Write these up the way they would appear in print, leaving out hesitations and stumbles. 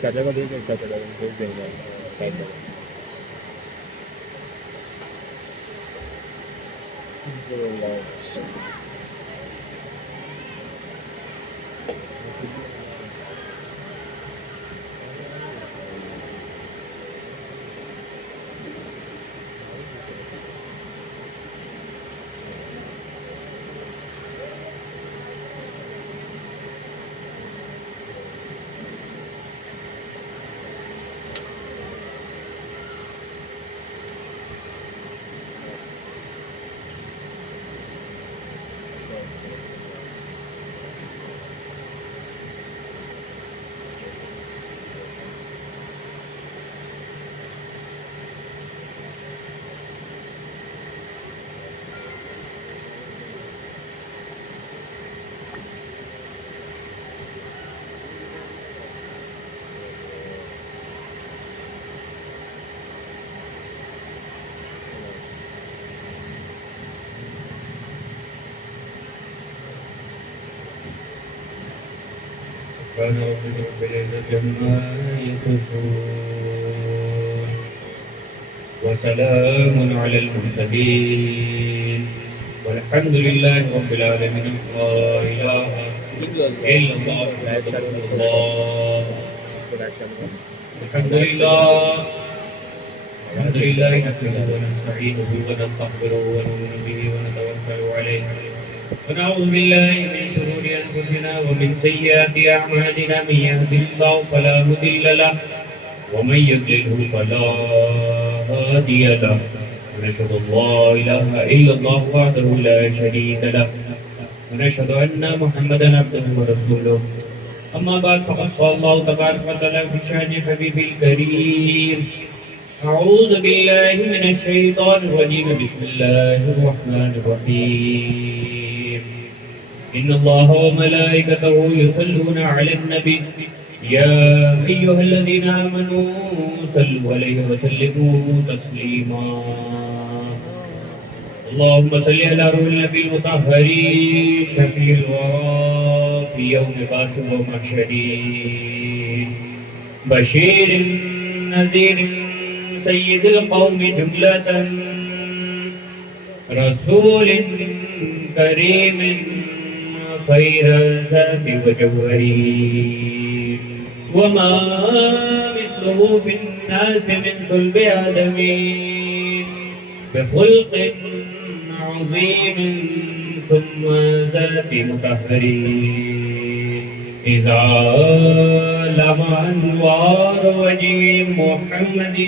چاچا کا دیکھ چاچا کا بھیج دیں گے شاید سبحان ربك رب العزة عما يصفون وسلام على المرسلين والحمد لله رب العالمين لا إله إلا الله الحمد لله نحمده ونستعينه ونستغفره ونؤمن به ونتوكل عليه ونعوذ بالله من شرور أنفسنا ومن سيئات أعمالنا من يهد الله فلا مضل له ومن يضلله فلا هادي له ونشهد أن لا إله إلا الله وحده لا شريك له ونشهد أن محمدا عبده ورسوله أما بعد فقد قال الله تبارك وتعالى في شأن حبيبه الكريم أعوذ بالله من الشيطان الرجيم بسم الله الرحمن الرحيم إن الله وملائكته يصلون على النبي يا أيها الذين آمنوا صلوا عليه وسلموا تسليما اللهم صل على روح النبي المطهر شفيع الورى في يوم بعث ومحشر بشير نذير سيد القوم جملة رسول كريم خير ذات وجوهري وما مثله في الناس من صلب آدم بخلق عظيم ثم ذات مطهري إذا لمع أنوار وجه محمد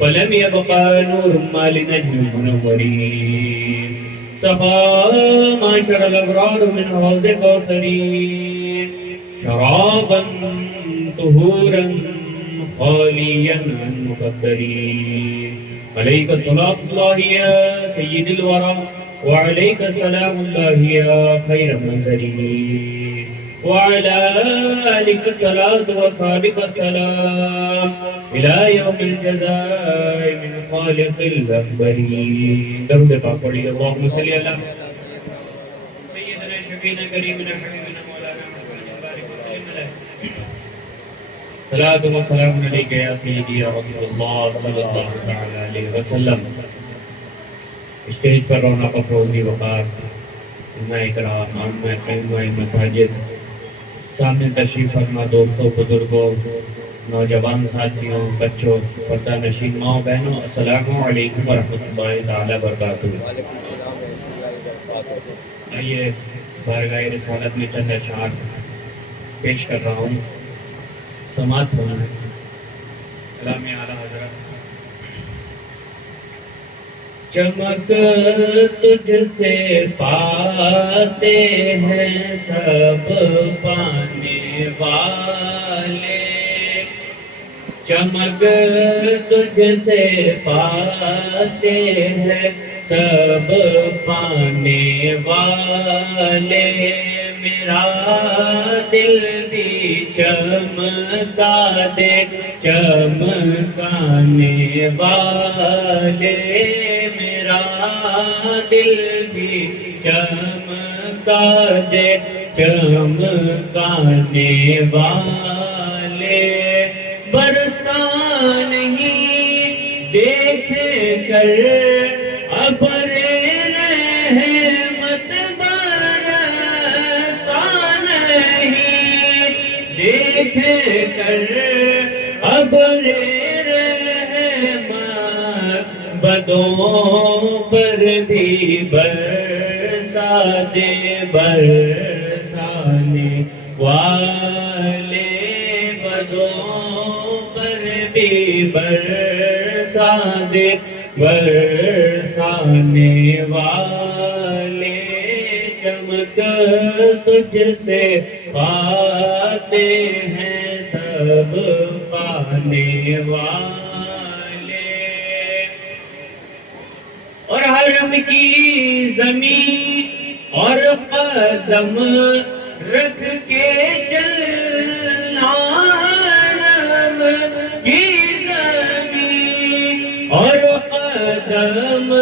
ولم يبقى نور ما لنجم منورين سقى معشر الأبرار من حوض كوثري شرابا طهورا خاليا عن مقدرين عليك صلاة الله يا سيد الورى وعليك سلام الله يا خير منزلين وعلى آلك الصلاة وصحبك السلام إلى يوم الجزاء من خالق الأكبر درود پاک پڑھیے اللهم صل على سيدنا شفيعنا كريمنا حبيبنا مولانا محمد وبارك وسلم عليه صلاة وسلام عليك يا سيدي يا رسول الله صلى الله تعالى عليه وسلم اسٹیج پر رونق افروزی وقار علماء کرام علماء مساجد سامنے تشریف فرما دوستوں بزرگوں نوجوان ساتھیوں بچوں پردہ نشین ماؤں بہنوں السلام علیکم ورحمۃ اللہ تعالی وبرکاتہ آئیے بارگاہ رسالت میں چند اشعار پیش کر رہا ہوں سماعت ہونا ہے کلام اعلیٰ حضرت چمک تجھ سے پاتے ہیں سب پانے والے چمک تجھ سے پاتے ہیں سب پانے والے میرا دل بھی چمکا دے چمکانے والے میرا دل بھی چمکا تاج چمکانے والے برستا نہیں دیکھ کر ابر رحمت برستا نہیں دیکھ کر ابر رحمت بدوں پر بھی برسا دے برسانے والے بدوں پر بھی برسا دے برسانے والے چمک تجھ سے پاتے ہیں سب پانے والے اور حرم کی زمین اور قدم رکھ کے چلنا حرم کی زمین اور قدم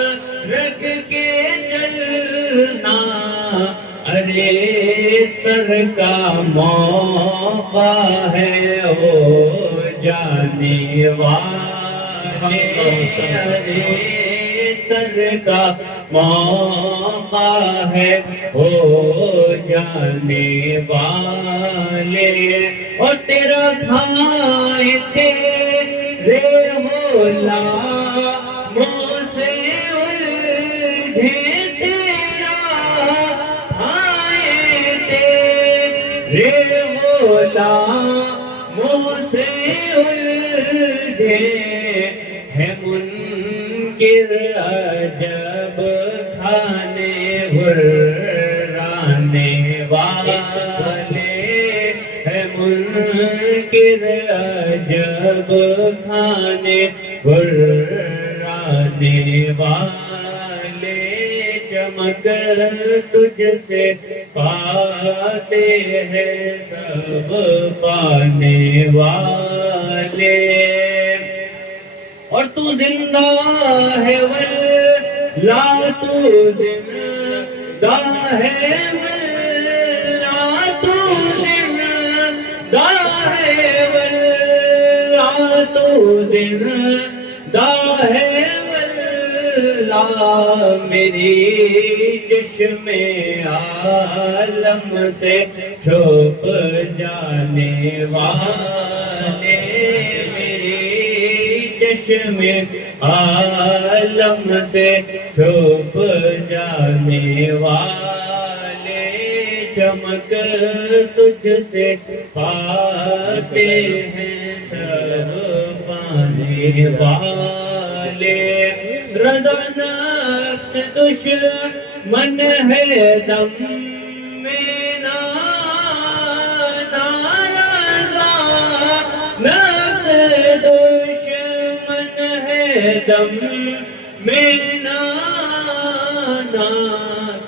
رکھ کے چلنا ارے سر کا موقع ہے او جانے والے ارے سر کا موقع ہے ہو جانے والے اور تیرا کھائے تیرے مولا منہ سے الجھے تیرا کھائے تیرے مولا منہ سے الجھے ہے منکر عجب کھانے غرانے والے ہے منکر عجب کھانے غرانے والے چمک تجھ سے پاتے ہیں سب پانے والے اور تو زندہ ہے ولا تو زندہ ہے ولا تو زندہ ہے ولا تو زندہ ہے ولا میری چشم عالم سے چھپ جانے والے چشم عالم سے چھپ جانے والے چمک تجھ سے پاتے ہیں سب پانے والے رضا نفس دشمن ہے دم میں نارضا نفس دشمن ہے دم میں نانا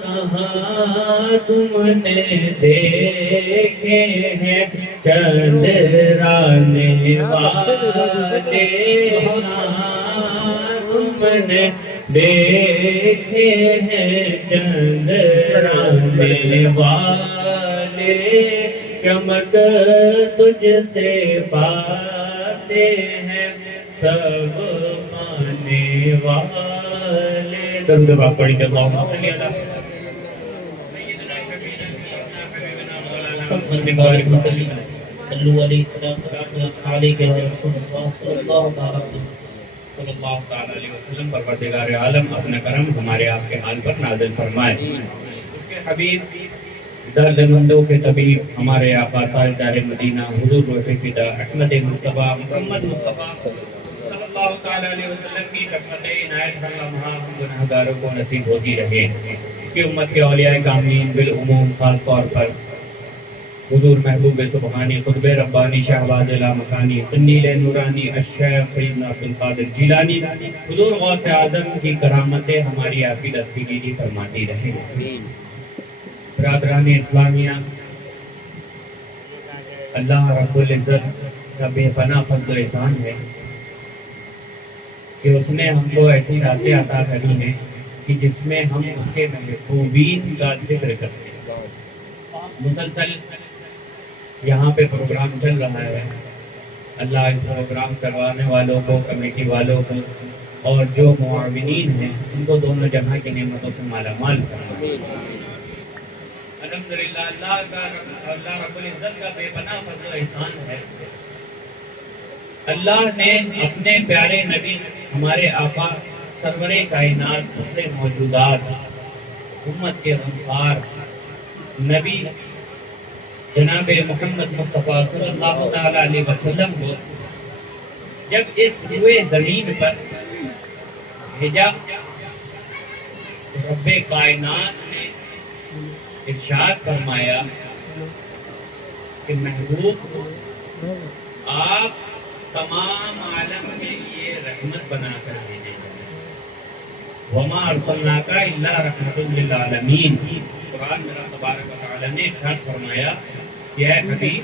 کہاں تم نے دیکھے ہیں چندرانے والے تم نے دیکھے ہیں چندرانے والے چمک تجھ سے پاتے ہیں سب پانے والے درود پاک پڑھی کہ اللہم صلی اللہ محمد بارک وسلم صلو علیہ السلام علیہ رسول اللہ صلی اللہ تعالی علیہ وسلم پروردگار عالم اپنا کرم ہمارے آپ کے حال پر نازل فرمائے اس کے حبیب درد مندوں کے طبیب ہمارے آقا تاجدار مدینہ حضور روح فدا احمد مصطفیٰ محمد مصطفیٰ صلی اللہ تعالی علیہ وسلم کی شفقت عنایت ہر لمحہ ہم گنہگاروں کو نصیب ہوتی رہے اس کی امت کے اولیاء کاملین بالعموم خاص طور پر حضور محبوب سبحانی قطب ربانی شہباز لامکانی قنیل نورانی الشیخ سیدنا عبدالقادر جیلانی حضور غوث اعظم کی کرامتیں ہماری آپ کی دستگیری فرماتی رہے برادران اسلامیہ اللہ رب العزت کا بے پناہ فضل و احسان ہے کہ اس نے ہم کو ایسی راتیں عطا کری ہیں کہ جس میں ہم اس کے محبوبین کا ذکر کرتے ہیں مسلسل یہاں پہ پروگرام چل رہا ہے. اللہ اس پروگرام کروانے والوں کو، کمیٹی والوں کو اور جو معاونین ہیں ان کو دونوں جہاں کی نعمتوں سے مالا مال فرمائے. الحمدللہ اللہ رب العزت کا بے پناہ فضل و احسان ہے. اللہ نے اپنے پیارے نبی ہمارے آقا سرور کائنات دوسرے موجودات امت کے غمخوار نبی جناب محمد مصطفیٰ صلی اللہ تعالی علیہ وسلم کو جب اس روئے زمین پر بھیجا رب کائنات نے ارشاد فرمایا کہ محبوب آپ تمام عالم کے لیے رحمت بنا کر بھیجے گئے. وما ارسلناک الا رحمۃ للعالمین. قرآن میرا تبارک و تعالی نے ارشاد فرمایا کہ اے نبی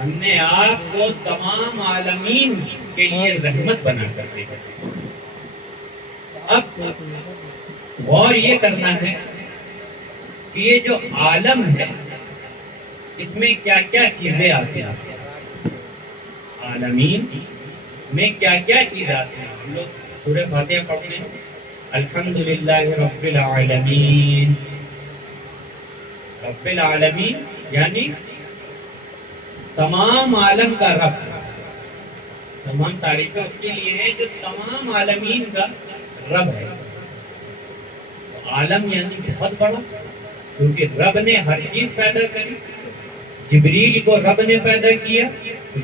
ہم نے آپ کو تمام عالمین کے لیے رحمت بنا کر بھیجا. اب غور یہ کرنا ہے کہ یہ جو عالم ہے اس میں کیا کیا چیزیں آتی ہیں. عالمین میں کیا کیا چیز آتی ہیں. ہم لوگ سورہ فاتحہ پڑھتے ہیں الحمدللہ رب العالمین. رب العالمین یعنی تمام عالم کا رب. تمام تعریفیں اس کے لیے ہیں جو تمام عالمین کا رب ہے. عالم یعنی بہت بڑا کیونکہ رب نے ہر چیز پیدا کری. جبریل کو رب نے پیدا کیا،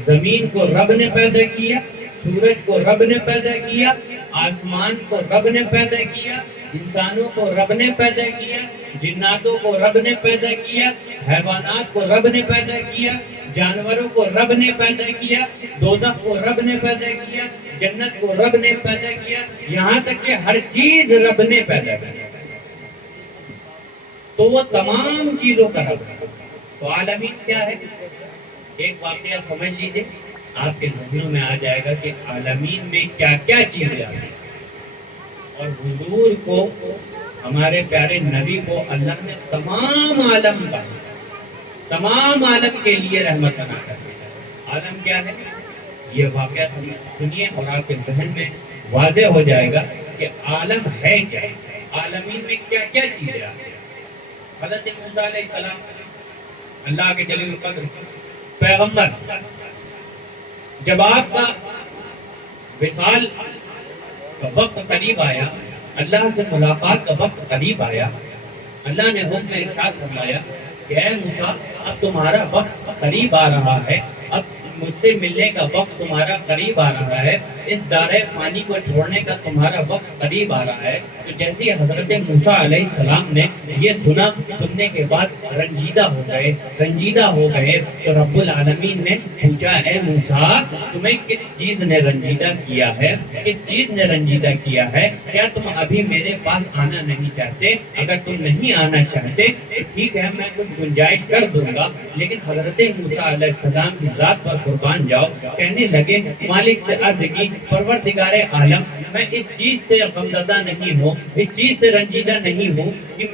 زمین کو رب نے پیدا کیا، سورج کو رب نے پیدا کیا، آسمان کو رب نے پیدا کیا، انسانوں کو رب نے پیدا کیا، جناتوں کو رب نے پیدا کیا، حیوانات کو رب نے پیدا کیا، جانوروں کو رب نے پیدا کیا، دوزخ کو رب نے پیدا کیا، جنت کو رب نے پیدا کیا، یہاں تک کہ ہر چیز رب نے پیدا کیا. تو وہ تمام چیزوں کا رب ہے. تو عالمین کیا ہے؟ ایک واقعہ سمجھ لیجیے، آپ کے ذہنوں میں آ جائے گا کہ عالمین میں کیا کیا چیزیں آتی ہیں. اور حضور کو، ہمارے پیارے نبی کو اللہ نے تمام عالم کا، تمام عالم کے لیے رحمت بنا کر دیا. عالم کیا ہے یہ واقعہ سنیے اور آپ کے ذہن میں واضح ہو جائے گا کہ عالم ہے کیا. عالمین میں کیا کیا چیزیں آتی ہیں. حضرت موسیٰ علیہ السلام اللہ کے جلیل القدر پیغمبر، جب آپ کا وصال کا وقت قریب آیا، اللہ سے ملاقات کا وقت قریب آیا، اللہ نے حکم ارشاد فرمایا کہ اے موسیٰ اب تمہارا وقت قریب آ رہا ہے، اب مجھ سے ملنے کا وقت تمہارا قریب آ رہا ہے، اس دار فانی کو چھوڑنے کا تمہارا وقت قریب آ رہا ہے. تو جیسے حضرت موسیٰ علیہ السلام نے یہ سنا، سننے کے بعد رنجیدہ ہو گئے تو رب العالمین نے پوچھا اے موسیٰ تمہیں کس چیز نے رنجیدہ کیا ہے؟ کس چیز نے رنجیدہ کیا ہے؟ کیا تم ابھی میرے پاس آنا نہیں چاہتے؟ اگر تم نہیں آنا چاہتے تو ٹھیک ہے میں کچھ گنجائش کر دوں گا. لیکن حضرت موسیٰ علیہ السلام کی ذات پر قربان جاؤ، کہنے لگے مالک سے عرض کی پروردگار عالم میں اس چیز سے غمزدہ نہیں ہوں، اس چیز سے رنجیدہ نہیں ہوں کہ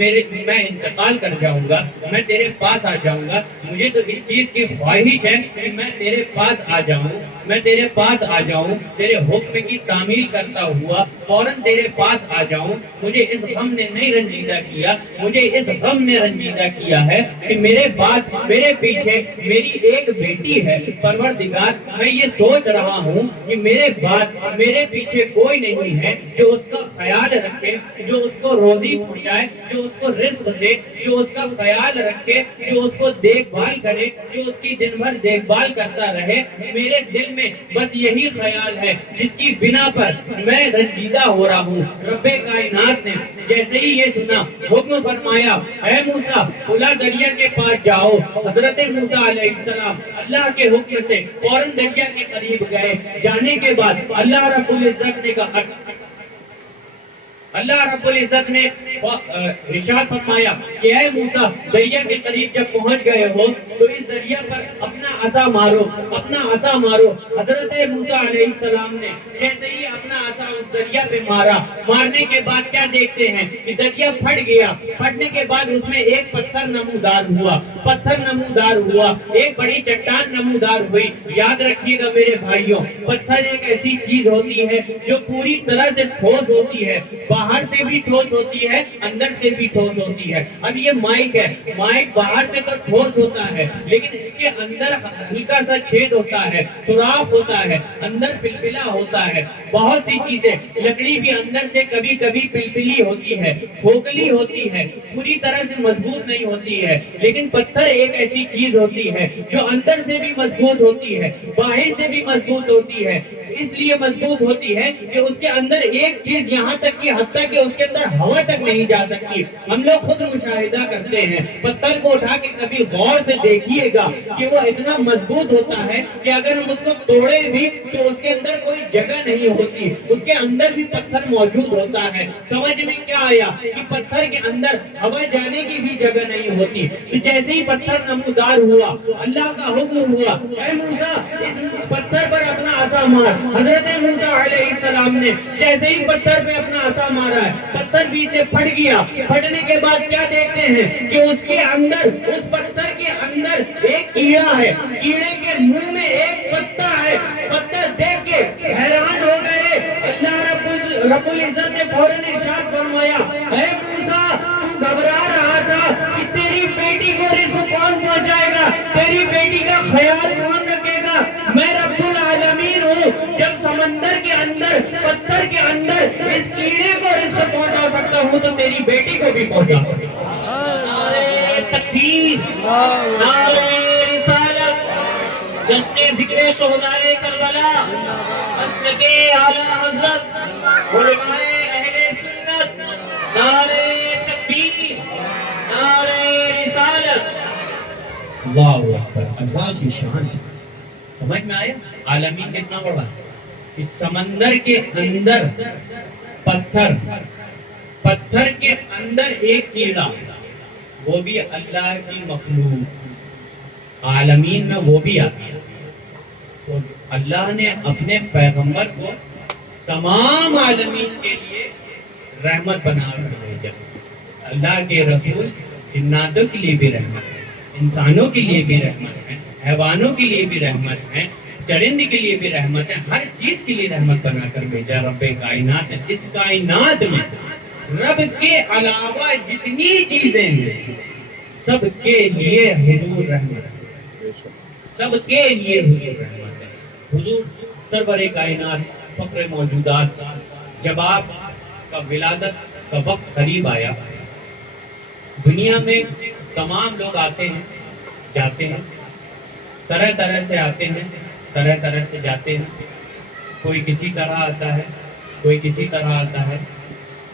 میں انتقال کر جاؤں گا، میں تیرے پاس آ جاؤں گا. مجھے تو اس چیز کی خواہش ہے کہ میں تیرے پاس آ جاؤں، میں تیرے پاس آ جاؤں، تیرے حکم کی تعمیل کرتا ہوا فوراً تیرے پاس آ جاؤں. مجھے اس غم نے نہیں رنجیدہ کیا، مجھے اس غم نے رنجیدہ کیا ہے کہ میرے بعد میرے پیچھے میری ایک بیٹی ہے. پروردگار میں یہ سوچ رہا ہوں کہ میرے بعد میرے پیچھے کوئی نہیں ہے جو اس کا خیال رکھے، جو اس کو روزی پہنچائے، جو اس کو رزق دے، جو اس کا خیال رکھے، جو اس کو دیکھ بھال کرے، جو اس کی دن بھر دیکھ بھال کرتا رہے. میرے دل میں بس یہی خیال ہے جس کی بنا پر میں رنجیدہ ہو رہا ہوں. رب کائنات نے جیسے ہی یہ سنا حکم فرمایا اے موسیٰ کھلا دریا کے پاس جاؤ. حضرت موسیٰ علیہ السلام اللہ کے حکم سے فوراً دریا کے قریب گئے. جانے کے بعد اللہ رب العزت نے کہا، اللہ رب العزت نے ارشاد فرمایا کہ اے موسیٰ دریا کے قریب جب پہنچ گئے ہو تو اس دریا پر اپنا عصا مارو، اپنا عصا مارو۔ حضرت موسیٰ علیہ السلام نے جیسے ہی اپنا عصا اس دریا پہ مارا، مارنے کے بعد کیا دیکھتے ہیں کہ دریا پھٹ گیا۔ پھٹنے کے بعد اس میں ایک پتھر نمودار ہوا، پتھر نمودار ہوا، ایک بڑی چٹان نمودار ہوئی۔ یاد رکھیے گا میرے بھائیوں، پتھر ایک ایسی چیز ہوتی ہے جو پوری طرح سے ٹھوس ہوتی ہے، باہر سے بھی ٹھوس ہوتی ہے، اندر سے بھی ٹھوس ہوتی ہے۔ اب یہ مائک ہے، مائک باہر سے تو ٹھوس ہوتا ہے لیکن اس کے اندر ہلکا سا چھید ہوتا ہے، سوراخ ہوتا ہے، اندر پلپلا ہوتا ہے۔ بہت سی چیزیں، لکڑی بھی اندر سے کبھی کبھی پلپلی ہوتی ہے، کھوکھلی ہوتی ہے، پوری طرح سے مضبوط نہیں ہوتی ہے، لیکن پتھر ایک ایسی چیز ہوتی ہے جو اندر سے بھی مضبوط ہوتی ہے، باہر سے بھی مضبوط ہوتی ہے۔ اس لیے مضبوط ہوتی ہے کہ اس کے اندر ایک چیز یہاں تک کہ حتیٰ کہ اس کے اندر ہوا تک نہیں جا سکتی۔ ہم لوگ خود مشاہدہ کرتے ہیں، پتھر کو اٹھا کے کبھی غور سے دیکھیے گا کہ وہ اتنا مضبوط ہوتا ہے کہ اگر ہم اس کو توڑے بھی تو اس کے اندر کوئی جگہ نہیں ہوتی، اس کے اندر بھی پتھر موجود ہوتا ہے۔ سمجھ میں کیا آیا کہ پتھر کے اندر ہوا جانے کی بھی جگہ نہیں ہوتی۔ تو جیسے ہی پتھر نمودار ہوا، اللہ کا حکم ہوا اے موسیٰ اس پتھر پر اپنا عصا مار۔ حضرت موسیٰ علیہ السلام نے جیسے ہی پتھر پہ اپنا عصا مارا ہے، پتھر بیچ سے پھٹ گیا۔ پھٹنے کے بعد کیا دیکھتے ہیں کہ اس کے اندر، اس پتھر کے اندر ایک کیڑا ہے، کیڑے کے منہ میں ایک پتا ہے۔ پتا دیکھ کے حیران ہو گئے۔ اللہ رب العزت نے فوراً ارشاد فرمایا اے موسیٰ تو گھبرا رہا تھا کہ تیری بیٹی کو رزق کون پہنچائے گا، تیری بیٹی کا خیال کون رکھے گا؟ میں رب العالمین ہوں۔ جب سمندر کے اندر، پتھر کے اندر اس کیڑے کو رزق پہنچا سکتا ہوں تو تیری بیٹی کو بھی پہنچا سکتا ہوں۔ نعرہ تکبیر، نعرہ رسالت، جشن ذکر شہدائے کربلا، مسلک اعلیٰ حضرت علماء اہل سنت، نعرہ تکبیر، نعرہ رسالت۔ اللہ اکبر، اللہ کی شان ہے۔ سمجھ میں آیا عالمین کتنا بڑا ہے؟ اس سمندر کے اندر پتھر، پتھر کے اندر ایک کیڑا، وہ بھی اللہ کی مخلوق، عالمین میں وہ بھی آتی ہے۔ تو اللہ نے اپنے پیغمبر کو تمام عالمین کے لیے رحمت بنا کر بھیجا۔ اللہ کے رسول جناتوں کے لیے بھی رحمت ہے، انسانوں کے لیے بھی رحمت ہے، حیوانوں کے لیے بھی رحمت ہے، چرند کے لیے بھی رحمت ہے، ہر چیز کے لیے رحمت بنا کر بھیجا رب کائنات نے۔ اس کائنات میں رب کے علاوہ جتنی چیزیں ہیں سب کے لیے حضور رحمت ہے، سب کے لیے حضور رحمت ہے۔ حضور سرور کائنات، فخر موجودات، جب آپ کا ولادت کا وقت قریب آیا، دنیا میں تمام لوگ آتے ہیں جاتے ہیں، طرح طرح سے آتے ہیں، طرح طرح سے جاتے ہیں۔ کوئی کسی طرح آتا ہے، کوئی کسی طرح آتا ہے،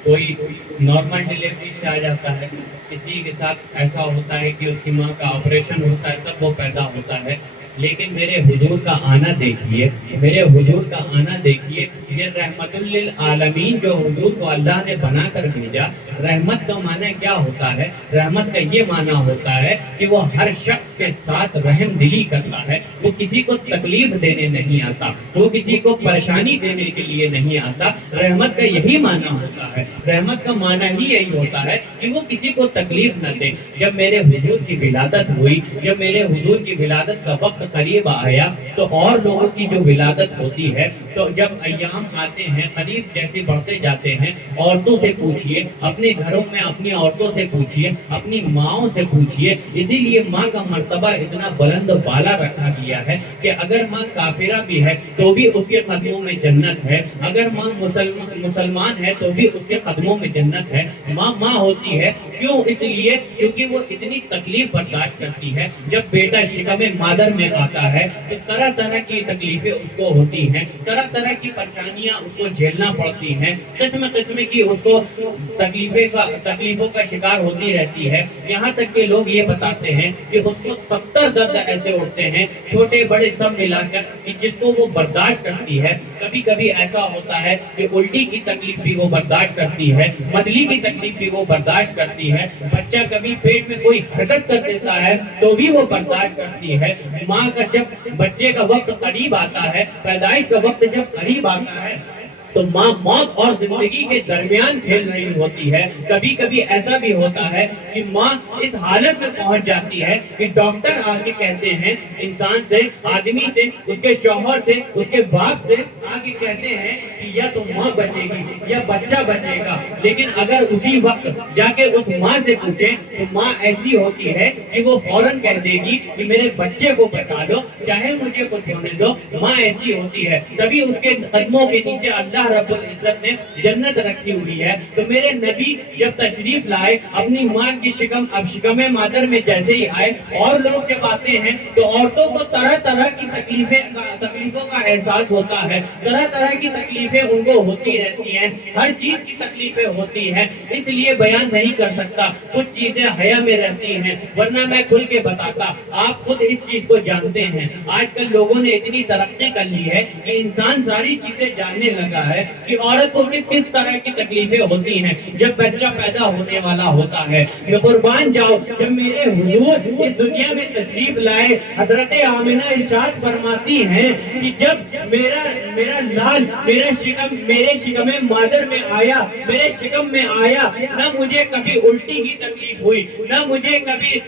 کوئی نارمل ڈیلیوری سے آ جاتا ہے، کسی کے ساتھ ایسا ہوتا ہے کہ اس کی ماں کا آپریشن ہوتا ہے تب وہ پیدا ہوتا ہے۔ لیکن میرے حضور کا آنا دیکھیے، میرے حضور کا آنا دیکھیے، یہ رحمت للعالمین جو حضور کو اللہ نے بنا کر بھیجا۔ رحمت کا معنی کیا ہوتا ہے؟ رحمت کا یہ معنی ہوتا ہے کہ وہ ہر شخص کے ساتھ رحم دلی کرتا ہے، وہ کسی کو تکلیف دینے نہیں آتا، وہ کسی کو پریشانی دینے کے لیے نہیں آتا۔ رحمت کا یہی معنی ہوتا ہے، رحمت کا معنی ہی یہی ہوتا ہے کہ وہ کسی کو تکلیف نہ دے۔ جب میرے حضور کی ولادت ہوئی، جب میرے حضور کی ولادت کا وقت قریب آیا تو اور لوگوں کی جو ولادت ہوتی ہے تو جب ایام آتے ہیں قریب جیسے بڑھتے جاتے ہیں، عورتوں سے پوچھئے، اپنے گھروں میں اپنی عورتوں سے پوچھئے، اپنی ماؤں سے پوچھئے۔ اسی لیے ماں کا مرتبہ اتنا بلند بالا رکھا گیا ہے کہ اگر ماں کافرہ بھی ہے تو بھی اس کے قدموں میں جنت ہے، اگر ماں مسلمان ہے تو بھی اس کے قدموں میں جنت ہے۔ ماں ماں ہوتی ہے کیوں؟ اس لیے کیونکہ وہ اتنی تکلیف برداشت کرتی ہے. جب بیٹا شکم مادر میں آتا ہے تو طرح طرح کی تکلیفیں اس کو ہوتی ہیں, طرح طرح کی پریشانیاں اس کو جھیلنا پڑتی ہیں, قسم قسم کی اس کو تکلیفوں کا شکار ہوتی رہتی ہے. یہاں تک کہ لوگ یہ بتاتے ہیں کہ اس کو 70 درد ایسے اٹھتے ہیں چھوٹے بڑے سب ملا کر کہ جس کو وہ برداشت کرتی ہے. کبھی کبھی ایسا ہوتا ہے کہ الٹی کی تکلیف بھی وہ برداشت کرتی ہے, متلی کی تکلیف بھی وہ برداشت کرتی ہے. بچہ کبھی پیٹ میں کوئی حرکت کر دیتا ہے تو بھی وہ برداشت کرتی ہے. ماں کا جب بچے کا وقت قریب آتا ہے, پیدائش کا وقت جب قریب آتا ہے تو ماں موت اور زندگی کے درمیان کھیل رہی ہوتی ہے. کبھی کبھی ایسا بھی ہوتا ہے کہ ماں اس حالت میں پہنچ جاتی ہے کہ ڈاکٹر آ کے کہتے ہیں انسان سے, آدمی سے, اس کے شوہر سے, اس کے باپ سے آ کے کہتے ہیں کہ یا تو ماں بچے گی یا بچہ بچے گا. لیکن اگر اسی وقت جا کے اس ماں سے پوچھیں تو ماں ایسی ہوتی ہے کہ وہ فوراً کہہ دے گی کہ میرے بچے کو بچا دو, چاہے مجھے کچھ ہونے دو. ماں ایسی ہوتی ہے. تبھی اس کے قدموں کے نیچے اللہ رب العزت نے جنت رکھی ہوئی ہے. تو میرے نبی جب تشریف لائے اپنی ماں کی شکم مادر میں جیسے ہی آئے, اور لوگ جب آتے ہیں تو عورتوں کو طرح طرح کی تکلیفوں کا احساس ہوتا ہے, طرح طرح کی تکلیفیں ان کو ہوتی رہتی ہیں, ہر چیز کی تکلیفیں ہوتی ہیں. اس لیے بیان نہیں کر سکتا, کچھ چیزیں حیا میں رہتی ہیں ورنہ میں کھل کے بتاتا. آپ خود اس چیز کو جانتے ہیں. آج کل لوگوں نے اتنی ترقی کر لی ہے کہ انسان ساری چیزیں جاننے لگا ہے کہ عورت کو کس کس طرح کی تکلیفیں ہوتی ہیں جب بچہ پیدا ہونے والا ہوتا ہے. میں قربان جاؤ, جب میرے حضور اس دنیا میں تشریف لائے, حضرت آمنہ ارشاد فرماتی ہیں کہ جب میرا لال میرے شکم مادر میں آیا, میرے شکم میں آیا, نہ مجھے کبھی الٹی کی تکلیف ہوئی, نہ مجھے کبھی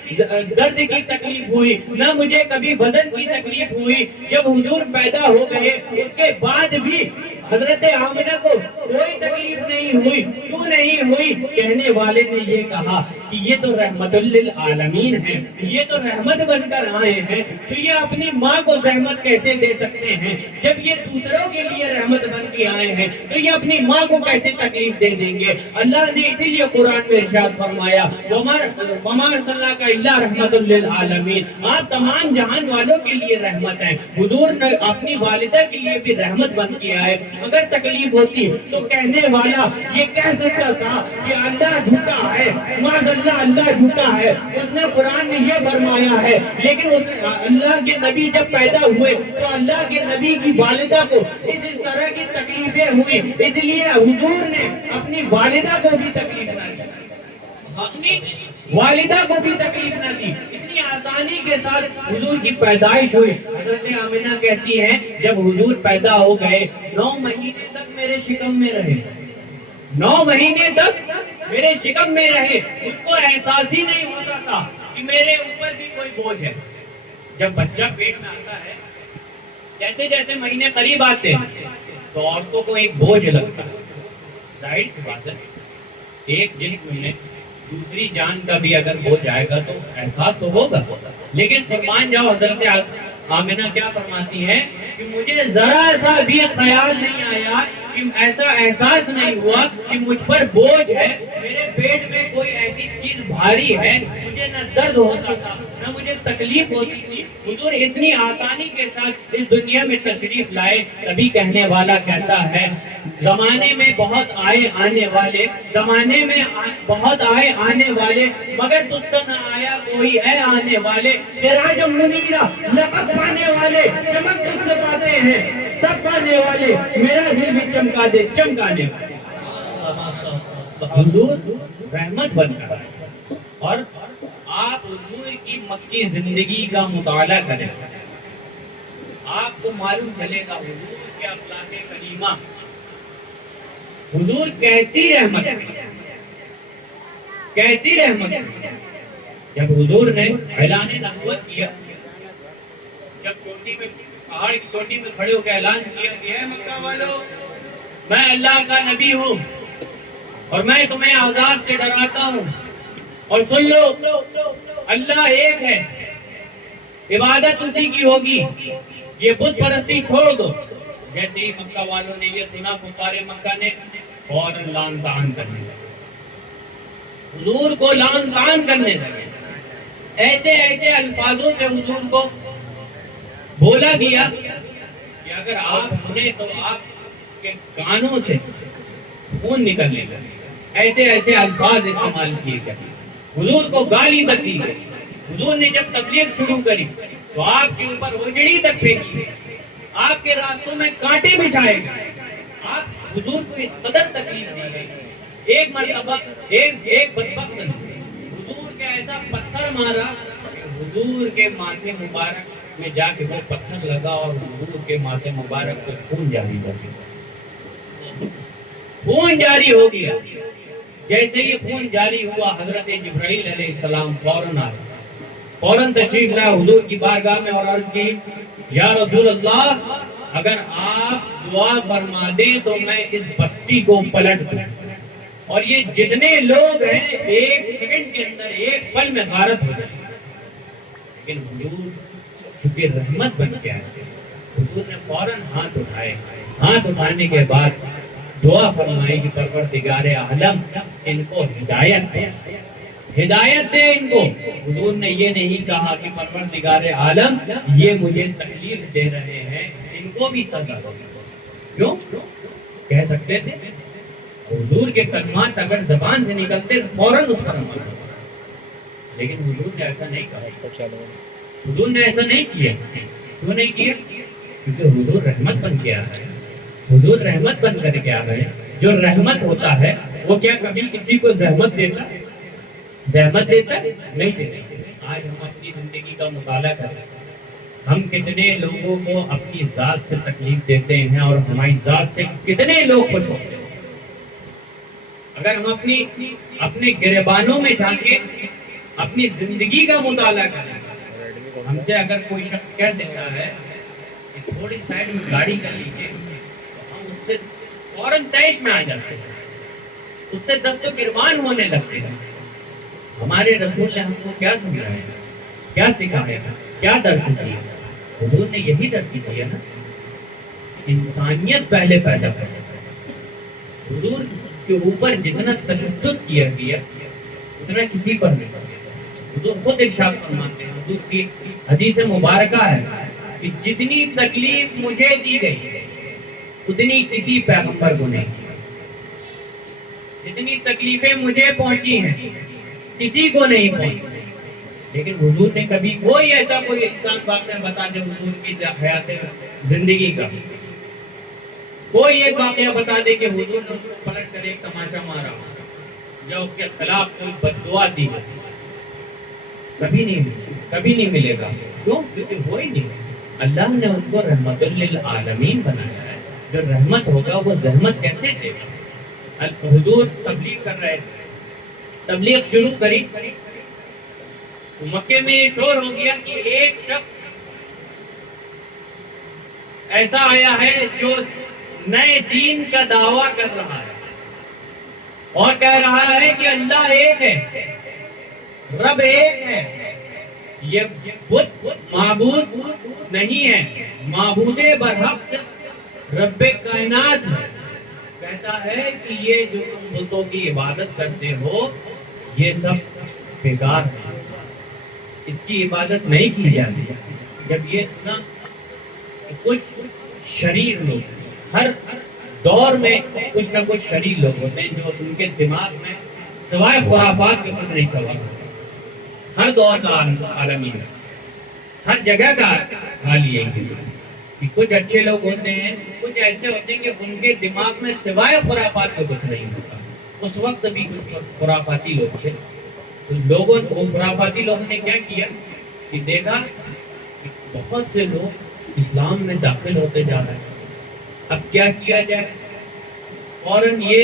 درد کی تکلیف ہوئی, نہ مجھے کبھی بدن کی تکلیف ہوئی. جب حضور پیدا ہو گئے اس کے بعد بھی حضرت آمنہ کو کوئی تکلیف نہیں ہوئی. کیوں نہیں ہوئی؟ کہنے والے نے یہ کہا کہ یہ تو رحمت للعالمین ہے, یہ تو رحمت بن کر آئے ہیں, تو یہ اپنی ماں کو رحمت کیسے دے سکتے ہیں؟ جب یہ دوسروں کے لیے رحمت بن کے آئے ہیں تو یہ اپنی ماں کو کیسے تکلیف دے دیں گے؟ اللہ نے اسی لیے قرآن میں ارشاد فرمایا وَمَا أَرْسَلْنَاكَ إِلَّا رَحْمَةً لِلْعَالَمِينَ, آپ تمام جہان والوں کے لیے رحمت ہیں. حضور نے اپنی والدہ کے لیے بھی رحمت بن کے آئے. اگر تکلیف ہوتی تو کہنے والا یہ کہہ سکتا تھا کہ اللہ جھوٹا ہے, معاذ اللہ اللہ جھوٹا ہے. اس نے قرآن میں یہ فرمایا ہے, لیکن اللہ کے نبی جب پیدا ہوئے تو اللہ کے نبی کی والدہ کو اس طرح کی تکلیفیں ہوئی, اس لیے حضور نے اپنی والدہ کو بھی تکلیف نہ دی, اپنی والدہ کو بھی تکلیف نہ دی. اتنی آسانی کے ساتھ حضور کی پیدائش ہوئی. حضرت آمنہ کہتی ہیں جب حضور پیدا ہو گئے 9 مہینے تک میرے شکم میں رہے, 9 مہینے تک میرے شکم میں رہے. مجھ کو احساس ہی نہیں ہوتا تھا کہ میرے اوپر بھی کوئی بوجھ ہے. جب بچہ پیٹ میں آتا ہے, جیسے جیسے مہینے قریب آتے تو عورتوں کو ایک بوجھ لگتا ہے. ظاہر سی بات ہے, ایک جلد میں دوسری جان کا بھی اگر ہو جائے گا تو احساس تو ہوگا. لیکن قربان جاؤ, حضرت آمنہ کیا فرماتی ہیں کہ مجھے ذرا سا بھی خیال نہیں آیا, کہ ایسا احساس نہیں ہوا کہ مجھ پر بوجھ ہے, میرے پیٹ میں کوئی ایسی چیز بھاری ہے. مجھے نہ درد ہوتا تھا نہ مجھے تکلیف ہوتی تھی. حضور اتنی آسانی کے ساتھ اس دنیا میں تشریف لائے. کبھی کہنے والا کہتا ہے زمانے میں بہت آئے آنے والے, زمانے میں بہت آئے آنے والے, مگر تجھ سے نہ آیا کوئی ہے آنے والے. سراج منیرہ لقب پانے والے چمک تجھ سے پاتے ہیں, سب پانے والے میرا دل بھی چمکا دے چمکانے والے. حضور رحمت بن کر آئے. اور آپ حضور کی مکی زندگی کا مطالعہ کریں, آپ کو معلوم چلے گا حضور کے اخلاق کریمہ, حضور کیسی رحمت, کیسی رحمت. جب حضور نے اعلان نبوت کیا, جب چوٹی میں پہاڑ کی چوٹی میں کھڑے ہو کے اعلان کیا کہ اے مکہ والو, میں اللہ کا نبی ہوں اور میں تمہیں عذاب سے ڈراتا ہوں, اور سن لو اللہ ایک ہے, عبادت اسی کی ہوگی, یہ بت پرستی چھوڑ دو. جیسے ہی مکہ والوں نے یہ سنا, کفار مکہ نے فوراً لعن طعن کرنے لگے. حضور کو لعن طعن کرنے لگے. ایسے ایسے الفاظوں سے حضور کو بولا گیا کہ اگر آپ سنیں تو آپ کے کانوں سے خون نکلنے لگے. ایسے ایسے الفاظ استعمال کیے گئے. حضور کو گالی تک دی گئی. حضور نے جب تبلیغ شروع کری تو آپ کے اوپر اجڑی تک پھینکی, آپ کے راستوں میں کانٹے بچھائے گئے. آپ حضور کو اس قدر تکلیف دی گئی. ایک مرتبہ ایک بدبخت نے حضور کے ایسا پتھر مارا کہ حضور کے ماتھے مبارک میں جا کے وہ پتھر لگا اور حضور کے ماتھے مبارک سے خون جاری ہو گیا. خون جاری ہو گیا. جیسے ہی خون جاری ہوا حضرت جبرائیل علیہ السلام فوراً آئے, فوراً تشریف لائے حضور کی بارگاہ میں اور عرض کی, یا رسول اللہ اگر آپ دعا فرما دیں تو میں اس بستی کو پلٹ دوں, اور یہ جتنے لوگ ہیں ایک سیکنڈ کے اندر ایک پل میں غارت ہو جائیں. لیکن حضور چونکہ رحمت بن گیا ہے, حضور نے فوراً ہاتھ اٹھائے. ہاتھ اٹھانے کے بعد دعا فرمائی کہ پروردگار عالم ان کو ہدایت دے, ہدایت دے ان کو. حضور نے یہ نہیں کہا کہ پروردگار عالم یہ مجھے تکلیف دے رہے ہیں ان کو بھی سزا دو. کیوں کہہ سکتے تھے؟ حضور کے کلمات اگر زبان سے نکلتے تو فوراً اس پر عمل ہوتا, لیکن حضور نے ایسا نہیں کہا. حضور نے ایسا نہیں کیا. کیوں نہیں کیا؟ کیونکہ حضور رحمت بن کے آ رہے ہیں. حضور رحمت بن کر کے آ رہے ہیں. جو رحمت ہوتا ہے وہ کیا کبھی کسی کو زحمت دیتا ہے؟ زحمت دیتا ہے؟ نہیں دیتا. آج ہم اپنی زندگی کا مطالعہ کریں, ہم کتنے لوگوں کو اپنی ذات سے تکلیف دیتے ہیں اور ہماری ذات سے کتنے لوگ خوش ہوتے ہیں. اگر ہم اپنے گریبانوں میں جھانکیں, اپنی زندگی کا مطالعہ کریں, ہم سے اگر کوئی شخص کہہ دیتا ہے کہ تھوڑی سائڈ میں گاڑی کر لیجیے, ہم اس سے فوراً طیش میں آ جاتے ہیں, اس سے دست و گریبان ہونے لگتے ہیں. ہمارے رسول نے ہم کو کیا سمجھایا, کیا سکھایا, کیا درس دیا؟ حضور نے یہی درس دیا نا, انسانیت پہلے پیدا کرے. حضور کے اوپر جتنا تشدد کیا گیا اتنا کسی پر نہیں. حضور خود ارشاد فرماتے ہیں, حضور کی حدیث مبارکہ ہے کہ جتنی تکلیف مجھے دی گئی اتنی کسی پیغمبر کو نہیں. جتنی تکلیفیں مجھے پہنچی ہیں کسی کو نہیں پہنچی. لیکن حضور نے کبھی کوئی ایسا کوئی انسان واقعہ بتا دے حضور کی حیات زندگی کا, کوئی ایک واقعہ بتا دے کہ حضور نے اس کو پلٹ کر ایک تماچا مارا یا اس کے خلاف کوئی بد دعا دی, کبھی نہیں ملے گا. کیوں؟ کیونکہ ہو ہی نہیں. اللہ نے ان کو رحمت للعالمین بنایا ہے. جو رحمت ہوگا وہ زحمت کیسے دے گا؟ حضور تبلیغ کر رہے تھے, تبلیغ شروع کری تو مکے میں یہ شور ہو گیا کہ ایک شخص ایسا آیا ہے جو نئے دین کا دعویٰ کر رہا ہے اور کہہ رہا ہے کہ اللہ ایک ہے, رب ایک ہے, یہ بت معبود نہیں ہے, معبود برحق رب کائنات ہے. کہتا ہے کہ یہ جو تم بتوں کی عبادت کرتے ہو یہ سب بیکار ہے, اس کی عبادت نہیں کی جاتی. جب یہ اتنا کچھ شریر لوگ, ہر دور میں کچھ نہ کچھ شریر لوگ ہوتے ہیں جو ان کے دماغ میں سوائے خرافات کے کچھ نہیں سوال ہوتا. ہر دور کا عالمی ہے, ہر جگہ کا حال یہی ہے کہ کچھ اچھے لوگ ہوتے ہیں, کچھ ایسے ہوتے ہیں کہ ان کے دماغ میں سوائے خرافات کے کچھ نہیں ہوتا. اس وقت بھی کچھ خرافاتی لوگ تھے. لوگوں کو خرافاتی لوگوں نے کیا کیا کہ دیکھا کہ بہت سے لوگ اسلام میں داخل ہوتے جا رہے ہیں, اب کیا کیا جائے؟ فوراً یہ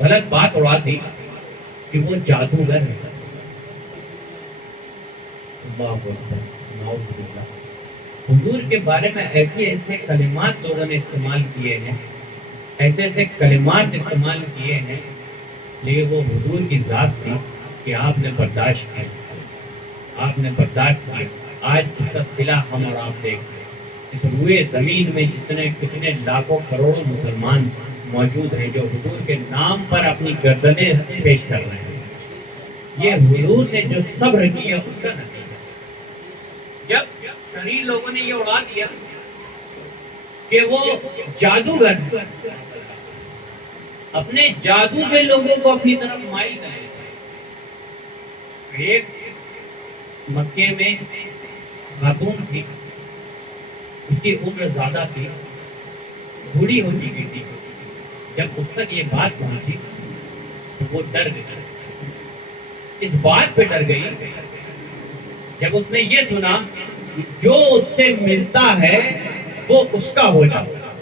غلط بات اڑا دی کہ وہ جادوگر ہے. حضور کے بارے میں ایسے کلمات لوگوں نے استعمال کیے ہیں, ایسے کلمات استعمال کیے ہیں, لیکن وہ حضور کی ذات تھی کہ آپ نے برداشت کیا, آپ نے برداشت کیا. آج اس کا صلہ ہم اور آپ دیکھتے ہیں. اس روئے زمین میں کتنے لاکھوں کروڑوں مسلمان موجود ہیں جو حضور کے نام پر اپنی گردنیں پیش کر رہے ہیں. یہ حضور نے جو صبر کیا اس کا نتیجہ۔ جب شریر لوگوں نے یہ اڑا دیا کہ وہ جادوگر اپنے جادو سے لوگوں کو اپنی طرف مائل کرے۔ ایک مکے میں خاتون تھی، اس کی عمر زیادہ تھی، بوڑھی ہو چکی تھی۔ جب اس تک یہ بات پہنچی تو وہ ڈر گئی، اس بات پہ ڈر گئی جب اس نے یہ سنا جو اس سے ملتا ہے وہ اس کا ہو جاتا،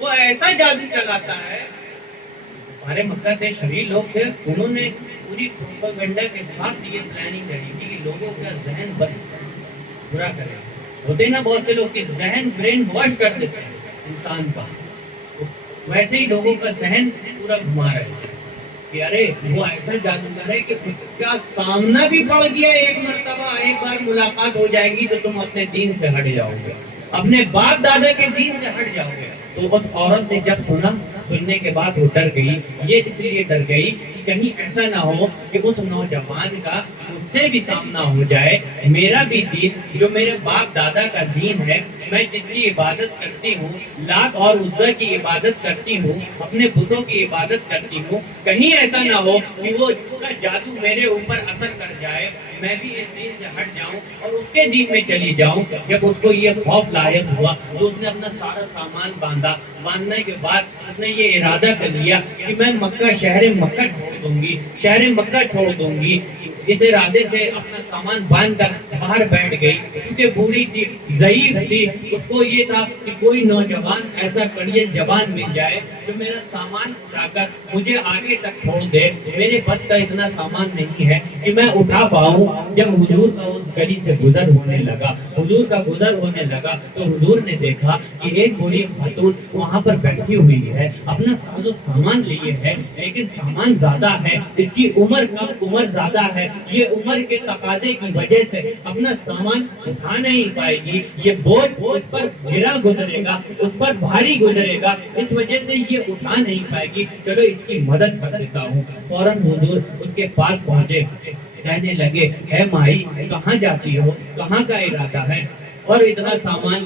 وہ ایسا جادو چلاتا ہے۔ ہمارے مکہ کے شریف لوگ تھے، انہوں نے پوری پروپیگنڈا کے ساتھ یہ پلاننگ کری تھی کہ لوگوں کا ذہن برا کرے۔ ہوتے نا بہت سے لوگ کے ذہن برین واش کر دیتے ہیں انسان کا، ویسے ہی لوگوں کا ذہن پورا گھما رہے ہیں کہ ارے وہ ایسا جادوگر ہے کہ اس کا سامنا بھی پڑ گیا، ایک مرتبہ ایک بار ملاقات ہو جائے گی تو تم اپنے دین سے ہٹ جاؤ گے، اپنے باپ دادا کے دین سے ہٹ جاؤ گے۔ تو اس عورت نے جب سنا، سننے کے بعد وہ ڈر گئی۔ یہ اس لیے ڈر گئی کہیں ایسا نہ ہو کہ اس نوجوان کا مجھ سے بھی سامنا ہو جائے، میرا بھی دین جو میرے باپ دادا کا دین ہے، میں جس کی عبادت کرتی ہوں، لات اور عزا کی عبادت کرتی ہوں، اپنے بتوں کی عبادت کرتی ہوں، کہیں ایسا نہ ہو کہ وہ اس کا جادو میرے اوپر اثر کر جائے، میں بھی اس دین سے ہٹ جاؤں اور اس کے دین میں چلی جاؤں۔ جب اس کو یہ خوف لاحق ہوا تو اس نے اپنا سارا سامان باندھنے کے بعد اس نے یہ ارادہ کر لیا کہ میں مکہ شہر مکہ چھوڑ دوں گی۔ اس ارادے سے اپنا سامان باندھ کر باہر بیٹھ گئی، کیونکہ بوڑھی تھی، ضعیف تھی، اس کو یہ تھا کہ کوئی نوجوان ایسا کڑیل جوان مل جائے جو میرا سامان اٹھا کر مجھے آگے تک چھوڑ دے۔ میرے بس کا اتنا سامان نہیں ہے کہ میں اٹھا پاؤں۔ جب حضور کا اس گلی سے گزر ہونے لگا تو حضور نے دیکھا کہ ایک بوڑھی خاتون وہاں پر بیٹھی ہوئی ہے، اپنا ساز و سامان لیے ہے، لیکن سامان زیادہ ہے، اس کی عمر کم، عمر زیادہ ہے، یہ عمر کے تقاضے کی وجہ سے اپنا سامان اٹھا نہیں پائے گی، یہ بوجھ اس پر گرا گزرے گا، اس پر بھاری گزرے گا، اس وجہ سے یہ اٹھا نہیں پائے گی، چلو اس کی مدد کر دیتا ہوں۔ فوراً حضور اس کے پاس پہنچے، کہنے لگے اے مائی کہاں جاتی ہو، کہاں کا ارادہ ہے، اور اتنا سامان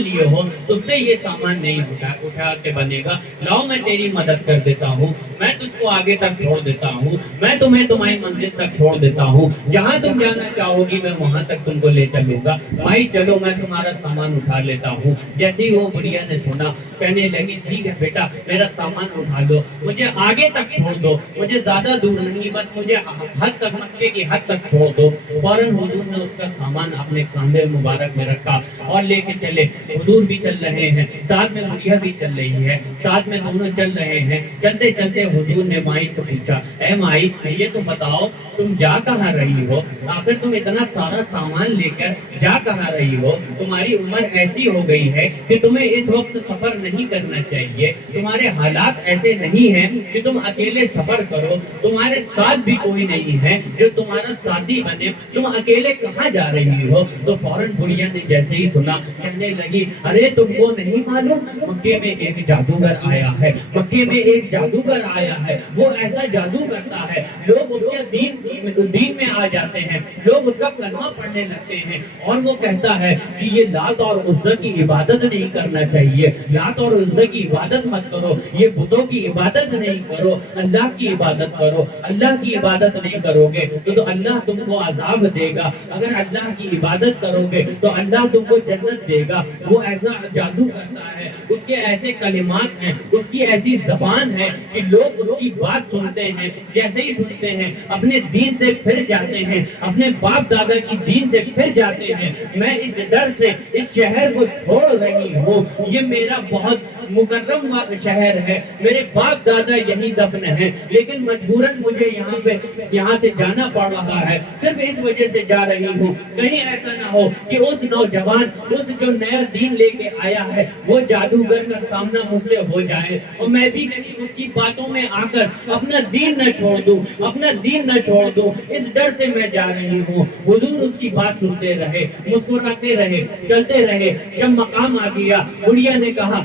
لیے ہو تجھ سے یہ سامان نہیں اٹھا کے بنے گا، لاؤ میں تیری مدد کر دیتا ہوں، میں تجھ کو آگے تک چھوڑ دیتا ہوں، میں تمہیں تمہاری منزل تک چھوڑ دیتا ہوں، جہاں تم جانا چاہو گی میں وہاں تک تم کو لے چلوں گا، بھائی چلو میں تمہارا سامان اٹھا لیتا ہوں۔ جیسے ہی وہ بڑھیا نے سنا، کہنے لگی ٹھیک ہے بیٹا میرا سامان اٹھا دو، مجھے آگے تک چھوڑ دو، مجھے زیادہ دور نہیں، بس مجھے حد تک، مکے کی حد تک چھوڑ دو۔ فوراً حضور نے اس کا سامان اپنے کاندھے مبارک میں رکھا اور لے کے چلے۔ حضور بھی چل رہے ہیں، ساتھ میں بڑھیا بھی چل رہی ہے، ساتھ میں دونوں چل رہے ہیں۔ چلتے چلتے حضور نے مائی سے پوچھا اے مائی یہ تو بتاؤ تم جا کہاں رہی ہو، آخر تم اتنا سارا سامان لے کر جا کہاں رہی ہو، تمہاری عمر ایسی ہو گئی ہے کہ تمہیں اس وقت سفر نہیں کرنا چاہیے، تمہارے حالات ایسے نہیں ہیں کہ تم اکیلے سفر کرو، تمہارے ساتھ بھی کوئی نہیں ہے جو تمہارا ساتھی بنے، تم اکیلے کہاں جا رہی ہو؟ تو فوراً بڑھیا نے جیسے ہی سنا کہنے لگی ارے تم کو نہیں معلوم مکے میں ایک جادوگر آیا ہے، مکے میں ایک جادوگر آیا ہے، وہ ایسا جادو کرتا ہے، لوگ اس کے دین میں آ جاتے ہیں، لوگ اس کا کلمہ پڑھنے لگتے ہیں، اور وہ کہتا ہے کہ یہ لات اور عزا کی عبادت نہیں کرنا چاہیے، لات اور عزا کی عبادت مت کرو، یہ بتوں کی عبادت نہیں کرو، اللہ کی عبادت کرو، اللہ کی عبادت نہیں کرو گے تو اللہ تم کو عذاب دے گا، اگر اللہ کی عبادت کرو گے تو اللہ تم کو جنت دے گا۔ وہ ایسا جادو کرتا ہے، اس کے ایسے کلمات ہیں، اس کی ایسی زبان ہے کہ لوگ اس کی بات سنتے ہیں، جیسے ہی سنتے ہیں اپنے دین سے پھر جاتے ہیں، اپنے باپ دادا کی دین سے پھر جاتے ہیں۔ میں اس ڈر سے اس شہر کو چھوڑ رہی ہوں، یہ میرا بہت مکرم شہر ہے، میرے باپ دادا یہی دفن ہیں، لیکن مجبوراً مجھے یہاں سے جانا پڑ رہا ہے، صرف اس وجہ سے جا رہی ہوں، کہیں ایسا نہ ہو کہ اس نوجوان، اس جو نیا دین لے کے آیا ہے وہ جادوگر کا سامنا مجھ سے ہو جائے اور میں بھی کہیں اس کی باتوں میں آ کر اپنا دین نہ چھوڑ دوں، اس ڈر سے میں جا رہی ہوں۔ حضور اس کی بات سنتے رہے، مسکراتے رہے، چلتے رہے۔ جب مقام آ گیا بڑھیا نے کہا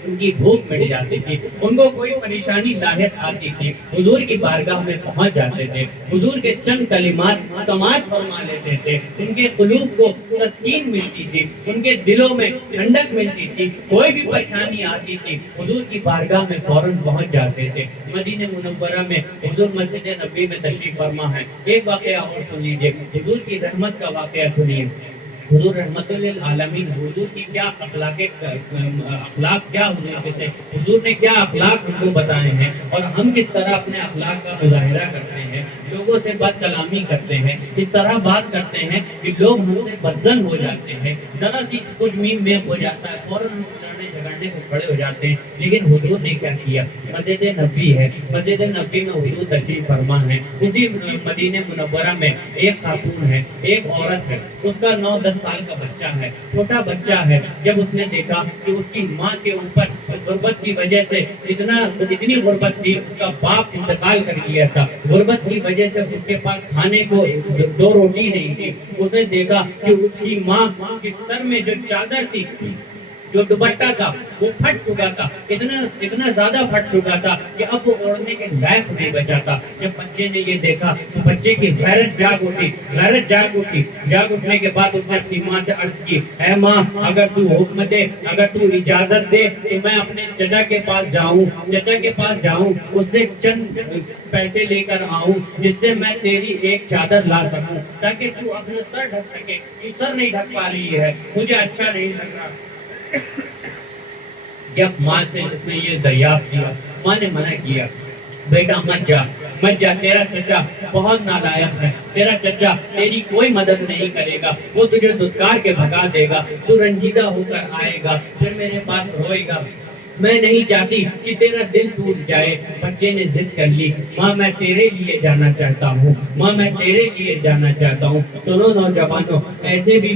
ان کی بھوک مٹ جاتی تھی، ان کو کوئی پریشانی لاحق آتی تھی، حضور کی بارگاہ میں پہنچ جاتے تھے، حضور کے چند کلمات سماعت فرما لیتے تھے، ان کے قلوب کو تسکین ملتی تھی، ان کے دلوں میں ٹھنڈک ملتی تھی، کوئی بھی پریشانی آتی تھی حضور کی بارگاہ میں فوراً پہنچ جاتے تھے۔ مدینہ منورہ میں حضور مسجد نبی میں تشریف فرما ہے۔ ایک واقعہ اور سن لیجیے، حضور کی رحمت کا واقعہ سنیے۔ حضور رحمت للعالمین، حضور کی کیا اخلاق کیا ہونے تھے، حضور نے کیا اخلاق ہم کو بتائے ہیں، اور ہم کس طرح اپنے اخلاق کا مظاہرہ کرتے ہیں، لوگوں سے بد کلامی کرتے ہیں، اس طرح بات کرتے ہیں کہ لوگ ہم سے بدزن ہو جاتے ہیں، ذرا سی کچھ میم میں ہو جاتا ہے فوراً جھگڑنے کو کھڑے ہو جاتے ہیں۔ لیکن حضور نے کیا کیا، مسجد نبی ہے، مسجد نبی میں حضور تشریف فرما ہے، اسی مدینہ منورہ میں ایک خاتون ہے، ایک عورت ہے، اس کا 9-10 سال کا بچہ ہے، چھوٹا بچہ ہے۔ جب اس نے دیکھا کہ اس کی ماں کے اوپر غربت کی وجہ سے اتنی غربت تھی، اس کا باپ انتقال کر گیا تھا، غربت کی وجہ سے اس کے پاس کھانے کو 2 روٹی نہیں تھی، اس نے دیکھا کہ اس کی ماں کے سر میں جو چادر تھی، جو دوپٹہ تھا، وہ پھٹ چکا تھا، اتنا زیادہ پھٹ چکا تھا کہ اب وہ اوڑھنے کے لائق نہیں بچا تھا۔ جب بچے نے یہ دیکھا تو بچے کی غیرت جاگ اٹھی، جاگ اٹھنے کے بعد اس نے اپنی ماں سے عرض کی، اے ماں، اگر تو حکم دے، اگر تو اجازت دے تو میں اپنے چچا کے پاس جاؤں، اس سے چند پیسے لے کر آؤں، جس سے میں تیری ایک چادر لا سکوں، تاکہ تو اپنا سر ڈھک سکے۔ تو سر نہیں ڈھک پا رہی ہے، مجھے اچھا نہیں لگ رہا۔ جب ماں سے اس نے یہ دریافت کیا، ماں نے منع کیا، بیٹا مت جا، تیرا چچا بہت نالائق ہے، تیرا چچا تیری کوئی مدد نہیں کرے گا، وہ تجھے دھتکار کے بھگا دے گا، تو رنجیدہ ہو کر آئے گا، پھر میرے پاس روئے گا، میں نہیں چاہتی کہ تیرا دل ٹوٹ جائے۔ بچے نے ضد کر لی، ماں میں تیرے لیے جانا چاہتا ہوں۔ سنو نوجوانوں، ایسے بھی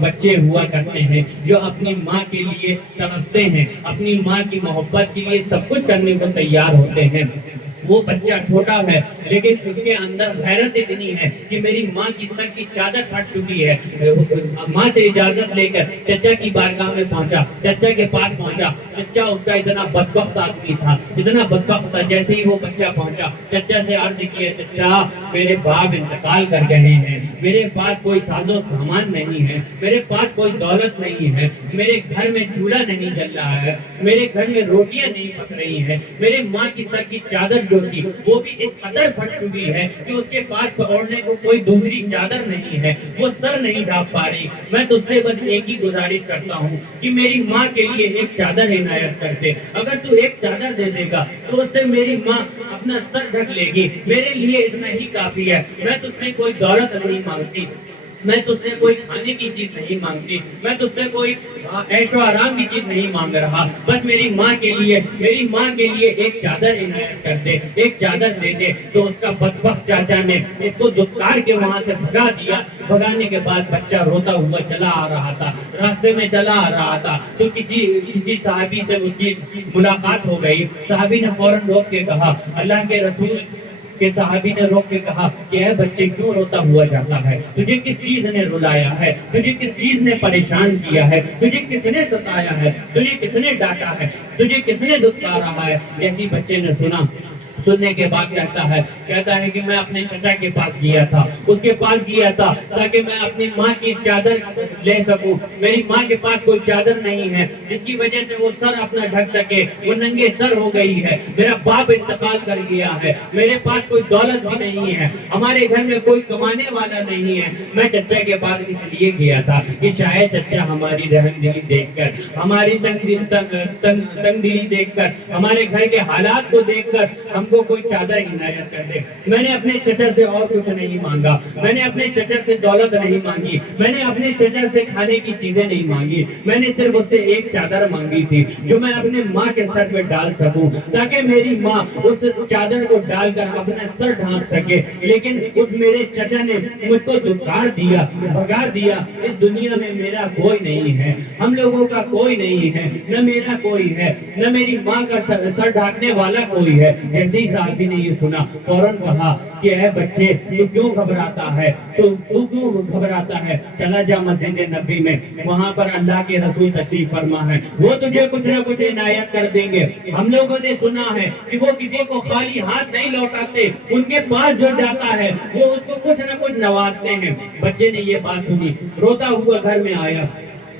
بچے ہوا کرتے ہیں جو اپنی ماں کے لیے تڑپتے ہیں، اپنی ماں کی محبت کے لیے سب کچھ کرنے کو تیار ہوتے ہیں۔ وہ بچہ چھوٹا ہے لیکن اس کے اندر غیرت اتنی ہے کہ میری ماں کی سر کی چادر پھٹ چکی ہے۔ ماں سے اجازت لے کر چچا کی بارگاہ میں پہنچا، چچا کے پاس پہنچا۔ چچا اس کا اتنا بدبخت آدمی تھا، جیسے ہی وہ بچہ پہنچا چچا سے عرض کیا، چچا میرے باپ انتقال کر گئے ہیں، میرے پاس کوئی ساز و سامان نہیں ہے، میرے پاس کوئی دولت نہیں ہے، میرے گھر میں چولہا نہیں جل رہا ہے، میرے گھر میں روٹیاں نہیں پک رہی ہیں، میرے ماں کی سر کی چادر جو تھی وہ بھی اس قدر پھٹ چکی ہے کہ اس کے پاس اوڑھنے کو کوئی دوسری چادر نہیں ہے، وہ سر نہیں ڈھانپ پا رہی۔ میں تجھ سے بس ایک ہی گزارش کرتا ہوں کہ میری ماں کے لیے ایک چادر عنایت کر دے، اگر تو ایک چادر دے دے گا تو اس سے میری ماں اپنا سر ڈھک لے گی، میرے لیے اتنا ہی کافی ہے۔ میں تجھ سے کوئی دولت نہیں مانگتی، میں تجھ سے کوئی کھانے کی چیز نہیں مانگتی، میں تجھ سے کوئی عیش و آرام کی چیز نہیں مانگ رہا، بس میری ماں کے لیے ایک چادر عنایت کر دے، ایک چادر دے دے۔ تو اس کا بدبخت چاچا نے اس کو دھتکار کے وہاں سے بھگا دیا۔ بھگانے کے بعد بچہ روتا ہوا چلا آ رہا تھا، راستے میں چلا آ رہا تھا تو کسی صحابی سے اس کی ملاقات ہو گئی۔ صحابی نے فوراً روک کے کہا، اللہ کے رسول کہ صحابی نے روک کے کہا کہ اے بچے کیوں روتا ہوا جاتا ہے، تجھے کس چیز نے رلایا ہے، تجھے کس چیز نے پریشان کیا ہے، تجھے کس نے ستایا ہے، تجھے کس نے ڈانٹا ہے، تجھے کس نے دھتکارا ہے۔ جیسی بچے نے سننے کے بعد کہتا ہے کہ میں اپنے چچا کے پاس گیا تھا، اس کے پاس گیا تھا تاکہ میں اپنی ماں کی چادر لے سکوں، میری ماں کے پاس کوئی چادر نہیں ہے جس کی وجہ سے وہ سر اپنا ڈھک سکے، وہ ننگے سر ہو گئی ہے، میرا باپ انتقال کر گیا ہے، میرے پاس کوئی دولت بھی نہیں ہے، ہمارے گھر میں کوئی کمانے والا نہیں ہے۔ میں چچا کے پاس اس لیے گیا تھا کہ شاید چچا ہماری رحم دلی دیکھ کر، ہماری تنگ دلی دیکھ کر، ہمارے گھر کے حالات کو دیکھ کر ہم کو کوئی چادر عنایت کر دے۔ میں نے اپنے چچا سے اور کچھ نہیں مانگا، میں نے اپنے چچا سے دولت نہیں مانگی، میں نے اپنے چچا سے کھانے کی چیزیں نہیں مانگی، میں نے صرف اس سے ایک چادر مانگی تھی جو میں اپنے ماں کے سر پہ ڈال سکوں تاکہ میری ماں اس چادر کو ڈال کر اپنا سر ڈھانپ سکے۔ لیکن اس میرے چچا نے مجھ کو دھتکار دیا، بھگا دیا۔ اس دنیا میں میرا کوئی نہیں ہے، ہم لوگوں کا کوئی نہیں ہے، نہ میرا کوئی ہے، نہ میری ماں کا سر ڈھانپنے والا کوئی ہے۔ جیسے ہی صحابی نے یہ سنا فوراً کہا کہ اے بچے تو کیوں گھبراتا ہے، تو کیوں گھبراتا ہے، چلا جا مسجد نبی میں، وہاں پر اللہ کے رسول تشریف فرما ہے، وہ تجھے کچھ نہ کچھ عنایت کر دیں گے۔ ہم لوگوں نے سنا ہے کہ وہ کسی کو خالی ہاتھ نہیں لوٹاتے، ان کے پاس جو جاتا ہے وہ اس کو کچھ نہ کچھ نوازتے ہیں۔ بچے نے یہ بات سنی، روتا ہوا گھر میں آیا،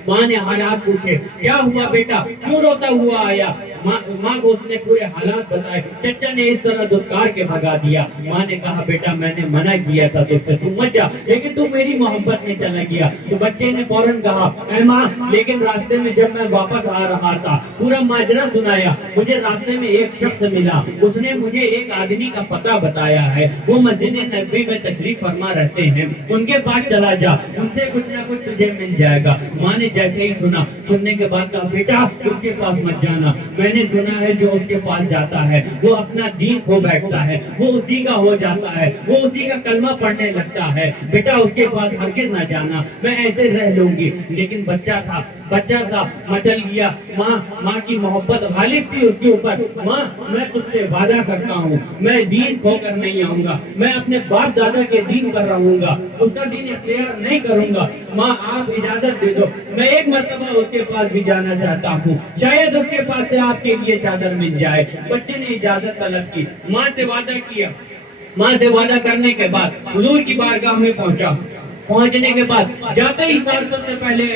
ماں نے حالات پوچھے، کیا ہوا بیٹا، کیوں روتا ہوا آیا؟ ماں کو اس نے پورے حالات بتائے، چچا نے اس طرح دھتکار کے بھگا دیا۔ ماں نے کہا بیٹا میں نے منع کیا تھا تجھ سے، تم مت جا، لیکن تم میری محبت میں چلا گیا۔ تو بچے نے فوراً کہا اے ماں، لیکن راستے میں جب میں واپس آ رہا تھا پورا ماجرا سنایا، مجھے راستے میں ایک شخص ملا، اس نے مجھے ایک آدمی کا پتہ بتایا ہے، وہ مسجد نبوی میں تشریف فرما رہتے ہیں، ان کے پاس چلا جا، ان سے کچھ نہ کچھ تجھے مل جائے گا۔ ماں نے جیسے ہی سنا، سننے کے بعد کہا بیٹا اس کے پاس مت جانا، میں نے سنا ہے جو اس کے پاس جاتا ہے وہ اپنا دین کھو بیٹھتا ہے، وہ اسی کا ہو جاتا ہے، وہ اسی کا کلمہ پڑھنے لگتا ہے، بیٹا اس کے پاس ہرگز نہ جانا، میں ایسے رہ لوں گی۔ لیکن بچہ تھا مچل گیا، ماں کی محبت غالب تھی اس کے اوپر۔ ماں میں تجھ سے وعدہ کرتا ہوں میں دین کھو کر نہیں آؤں گا، میں اپنے باپ دادا کے دین پر رہوں گا، اس کا دین اختیار نہیں کروں گا۔ ماں آپ اجازت دے دو، میں ایک مرتبہ اس کے پاس بھی جانا چاہتا ہوں، شاید اس کے پاس سے آپ کے لیے چادر مل جائے۔ بچے نے اجازت طلب کی، ماں سے وعدہ کیا، ماں سے وعدہ کرنے کے بعد حضور کی بارگاہ میں پہنچا۔ پہنچنے کے بعد جاتے ہی سب سے پہلے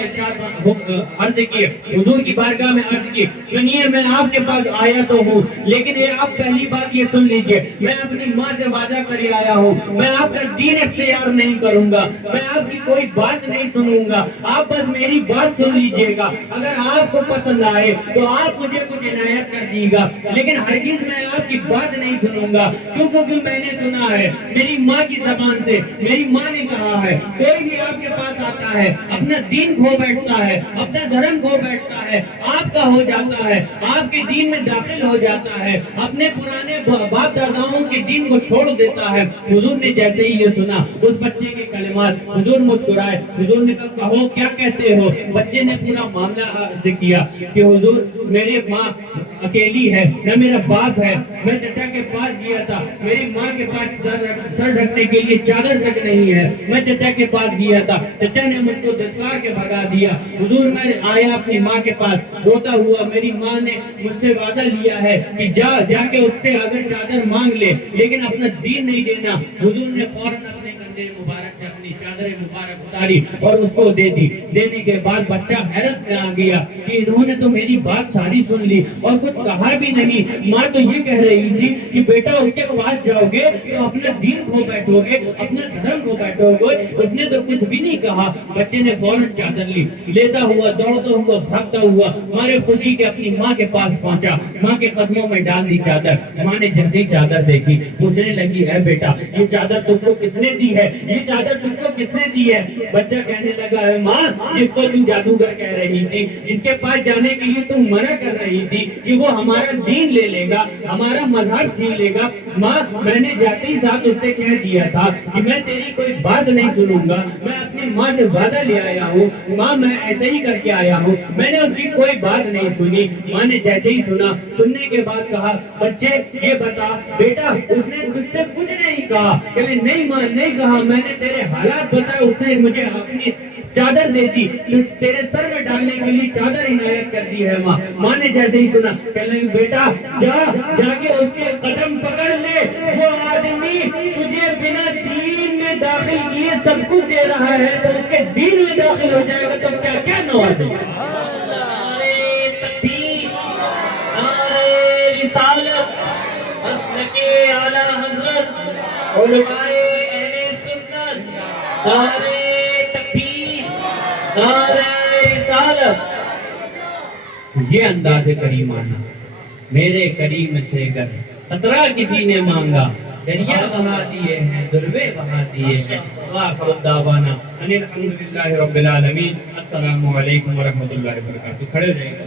عرض کی، حضور کی بارگاہ میں عرض کی، سنیے میں آپ کے پاس آیا تو ہوں، لیکن یہ آپ پہلی بات یہ سن لیجئے، میں اپنی ماں سے وعدہ کر آیا ہوں، میں آپ کا دین اختیار نہیں کروں گا، میں آپ کی کوئی بات نہیں سنوں گا، آپ بس میری بات سن لیجئے گا، اگر آپ کو پسند آئے تو آپ مجھے کچھ عنایت کر دیے گا، لیکن ہرگز میں آپ کی بات نہیں سنوں گا، کیونکہ میں نے سنا ہے میری ماں کی زبان سے، میری ماں نے کہا ہے کوئی بھی آپ کے پاس آتا ہے اپنا دین کھو بیٹھتا ہے، اپنا دھرم کھو بیٹھتا ہے، آپ کا ہو جاتا ہے، آپ کے دین میں داخل ہو جاتا ہے، اپنے پرانے باپ داداؤں کے دین کو چھوڑ دیتا ہے۔ حضور نے جیسے ہی یہ سنا اس بچے کے کلمات، حضور مسکرائے، حضور نے کہا کہو کیا کہتے ہو؟ بچے نے پورا معاملہ عرض کیا کہ حضور میری ماں اکیلی ہے، نہ میرا باپ ہے، میں چچا کے پاس گیا تھا، میری ماں کے پاس سر ڈھکنے کے لیے چادر تک نہیں ہے، میں چچا کے پاس گیا تھا، چچا نے مجھ کو دھتکار کے بھگا دیا، حضور میں آیا اپنی ماں کے پاس روتا ہوا، میری ماں نے مجھ سے وعدہ لیا ہے کہ جا کے اس سے اگر چادر مانگ لے لیکن اپنا دین نہیں دینا۔ حضور نے فوراً اپنے کندھے مبارک سے اپنی چادر مبارک اتاری اور اس کو دے دی۔ دینے کے بعد بچہ حیرت میں آ گیا کہ انہوں نے تو میری بات ساری سن لی اور کچھ کہا بھی نہیں۔ ماں تو یہ کہہ رہی تھی کہ بیٹا اس کے پاس جاؤ گے تو اپنا دین کھو بیٹھو گے، اپنا دھرم کھو بیٹھو گے، اس نے تو کچھ بھی نہیں کہا۔ بچے نے فوراً چادر لی، لیتا ہوا دوڑتا ہوا بھاگتا ہوا مارے خوشی کے اپنی ماں کے پاس پہنچا، ماں کے قدموں میں ڈال دی چادر۔ ماں نے جیسے ہی چادر دیکھی پوچھنے لگی اے بیٹا یہ چادر تم کو کس نے دی ہے، یہ چادر تم کو کس نے دی ہے؟ بچہ کہنے لگا اے ماں جس کو تم جادوگر کہہ رہی تھی، جس کے پاس جانے کے لیے تم منع کر رہی تھی کہ وہ ہمارا دین لے لے گا، ہمارا مذہب چھین لے گا، ماں میں نے جاتے ہی ساتھ اس سے کہہ دیا تھا کہ میں تیری کوئی بات نہیں سنوں گا، میں اپنی ماں سے وعدہ لے آیا ہوں، ماں میں ایسے ہی کر کے آیا ہوں، میں نے اس کی کوئی بات نہیں سنی۔ ماں نے جیسے ہی سنا، سننے کے بعد کہا بچے یہ بتا بیٹا اس نے تجھ سے کچھ نہیں کہا؟ کہ نہیں ماں نہیں کہا، میں نے تیرے حالات بتائے، اس نے مجھے اپنی چادر دے دی، تیرے سر میں ڈالنے کے لیے چادر عنایت کر دی ہے ماں۔ ماں نے جیسے ہی سنا کہنے لگی بیٹا جا کے اس کے قدم پکڑ لے، جو آدمی تجھے بنا دین میں داخل کیے سب کچھ دے رہا ہے تو اس کے دین میں داخل ہو جائے گا تو کیا کیا نوازے گا۔ نعرے تکبیر، نعرے رسالت، مسلک اعلی حضرت علماء اہل سنت، نعرے تکبیر، نعرے رسالت۔ یہ انداز کریمانہ میرے کریم سے گر خطرہ کسی نے مانگا، دریا بہا دیے ہیں، دروے بہا دیے ہیں۔ وآخر دعوانا ان الحمدللہ رب العالمین۔ السلام علیکم ورحمۃ اللہ وبرکاتہ۔ کھڑے رہیں گے۔